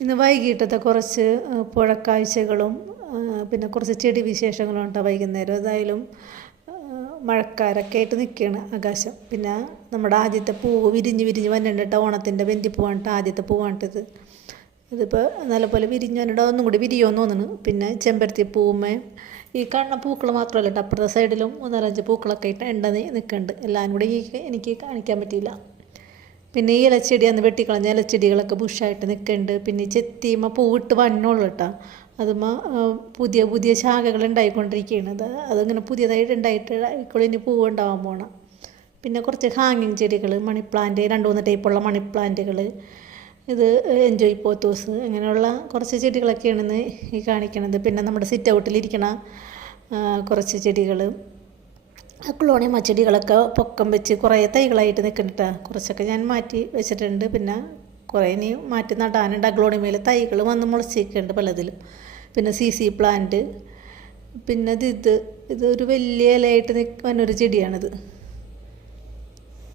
ഇന്ന് വൈകിട്ടത്തെ കുറച്ച് പുഴക്കാഴ്ചകളും പിന്നെ കുറച്ച് ചെടി വിശേഷങ്ങളും ഉണ്ട് വൈകുന്നേരം. ഏതായാലും മഴക്കാരൊക്കെ ആയിട്ട് നിൽക്കുകയാണ് ആകാശം. പിന്നെ നമ്മുടെ ആദ്യത്തെ പൂവ് വിരിഞ്ഞ് വന്നിട്ട് ഓണത്തിൻ്റെ വെന്തിപ്പൂവാണിട്ട് ആദ്യത്തെ പൂവാണിട്ടത്. ഇതിപ്പോൾ നല്ലപോലെ വിരിഞ്ഞ് വന്നിട്ട് ഒന്നും കൂടി വിരിയുമെന്ന് തോന്നുന്നു. പിന്നെ ചെമ്പരത്തി പൂവുമ്മേ ഈ കാണുന്ന പൂക്കൾ മാത്രമല്ല കേട്ടോ, അപ്പുറത്തെ സൈഡിലും 4-5 പൂക്കളൊക്കെ ആയിട്ട് ഉണ്ടെന്ന് നിൽക്കുന്നുണ്ട്. എല്ലാം കൂടി എനിക്ക് കാണിക്കാൻ പറ്റിയില്ല. പിന്നെ ഈ ഇലച്ചെടി അന്ന് വെട്ടിക്കളഞ്ഞ ഇലച്ചെടികളൊക്കെ ബുഷായിട്ട് നിൽക്കുന്നുണ്ട്. പിന്നെ ഈ ചെത്തിയമ്മ പൂവിട്ട് വണ്ണുള്ളൂ കേട്ടോ. അതുമ്മ പുതിയ പുതിയ ശാഖകൾ ഉണ്ടായിക്കൊണ്ടിരിക്കുകയാണ്. അതിങ്ങനെ പുതിയതായിട്ട് ഉണ്ടായിട്ട് ഇനി പൂവ് ഉണ്ടാവാൻ പോകണം. പിന്നെ കുറച്ച് ഹാങ്ങിങ് ചെടികൾ, മണി പ്ലാന്റ്, 2-3 ടൈപ്പുള്ള മണി പ്ലാന്റുകൾ, ഇത് എൻജോയ് പോത്തോസ്, അങ്ങനെയുള്ള കുറച്ച് ചെടികളൊക്കെയാണെന്ന് ഈ കാണിക്കണത്. പിന്നെ നമ്മുടെ സിറ്റ് ഔട്ടിലിരിക്കണ കുറച്ച് ചെടികൾ, അഗ്ലോണിയമ ചെടികളൊക്കെ പൊക്കം വെച്ച് കുറേ തൈകളായിട്ട് നിൽക്കുന്നുണ്ട്. കുറച്ചൊക്കെ ഞാൻ മാറ്റി വെച്ചിട്ടുണ്ട്. പിന്നെ കുറേ ഇനി മാറ്റി നടാനുണ്ട്. അഗ്ലോണിമയിൽ തൈകൾ വന്ന് മുളച്ചിരിക്കുന്നുണ്ട് പലതിലും. പിന്നെ CC പ്ലാന്റ്, പിന്നെ ഇതൊരു വലിയ ഇലയായിട്ട് വന്നൊരു ചെടിയാണിത്.